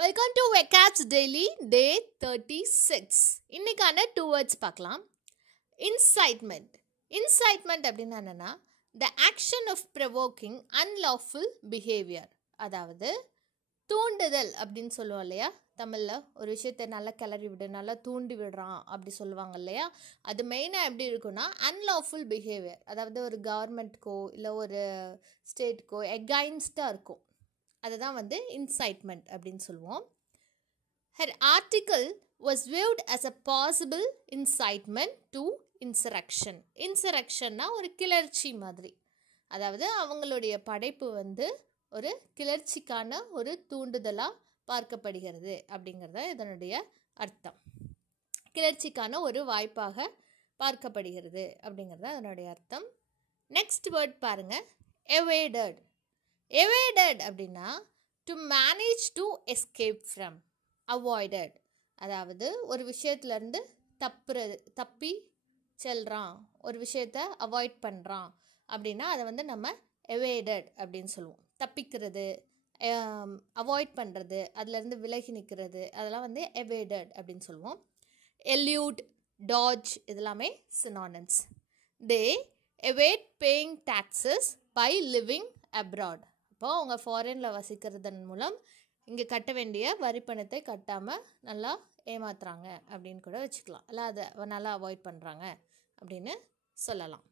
Welcome to வெக்காட்ஸ் daily day 36. இன்னைக்கான 2 words பார்க்கலாம். இன்சைட்மெண்ட். இன்சைட்மெண்ட் அப்படின்னா என்னென்னா the action of provoking unlawful behaviour. அதாவது தூண்டுதல் அப்படின்னு சொல்லுவோம் இல்லையா, தமிழில் ஒரு விஷயத்தை நல்லா கிளறி விடு, நல்லா தூண்டி விடுறான் அப்படி சொல்லுவாங்க இல்லையா. அது மெயினாக எப்படி இருக்குன்னா அன்லாஃபுல் பிஹேவியர், அதாவது ஒரு கவர்மெண்ட்க்கோ இல்லை ஒரு ஸ்டேட்டுக்கோ எகைன்ஸ்டாக இருக்கும். அதுதான் இன்சைட்மெண்ட் அப்படின்னு சொல்லுவோம். Her article was viewed as a possible incitement to insurrection. இன்சரக்ஷன்னா ஒரு கிளர்ச்சி மாதிரி, அதாவது அவங்களுடைய படைப்பு ஒரு கிளர்ச்சிக்கான ஒரு தூண்டுதலாக பார்க்கப்படுகிறது அப்படிங்கிறத இதனுடைய அர்த்தம். கிளர்ச்சிக்கான ஒரு வாய்ப்பாக பார்க்கப்படுகிறது அப்படிங்கிறது அதனுடைய அர்த்தம். நெக்ஸ்ட் வேர்ட் பாருங்க, evaded. எவேடட் அப்படின்னா to manage to escape from, avoided, அதாவது ஒரு விஷயத்துலேருந்து தப்பி செல்கிறான், ஒரு விஷயத்தை அவாய்ட் பண்ணுறான் அப்படின்னா அதை நம்ம எவேடட் அப்படின்னு சொல்லுவோம். தப்பிக்கிறது, அவாய்ட் பண்ணுறது, அதுலேருந்து விலகி நிற்கிறது, அதெல்லாம் எவேடட் அப்படின்னு சொல்லுவோம். எல்யூட், டாஜ் இதெல்லாமே synonyms. They evade paying taxes by living abroad. அப்போது அவங்க ஃபாரினில் வசிக்கிறதன் மூலம் இங்கே கட்ட வேண்டிய வரி பணத்தை கட்டாமல் நல்லா ஏமாத்துறாங்க அப்படின்னு கூட வச்சுக்கலாம். இல்லை அதை நல்லா அவாய்ட் பண்ணுறாங்க அப்படின்னு சொல்லலாம்.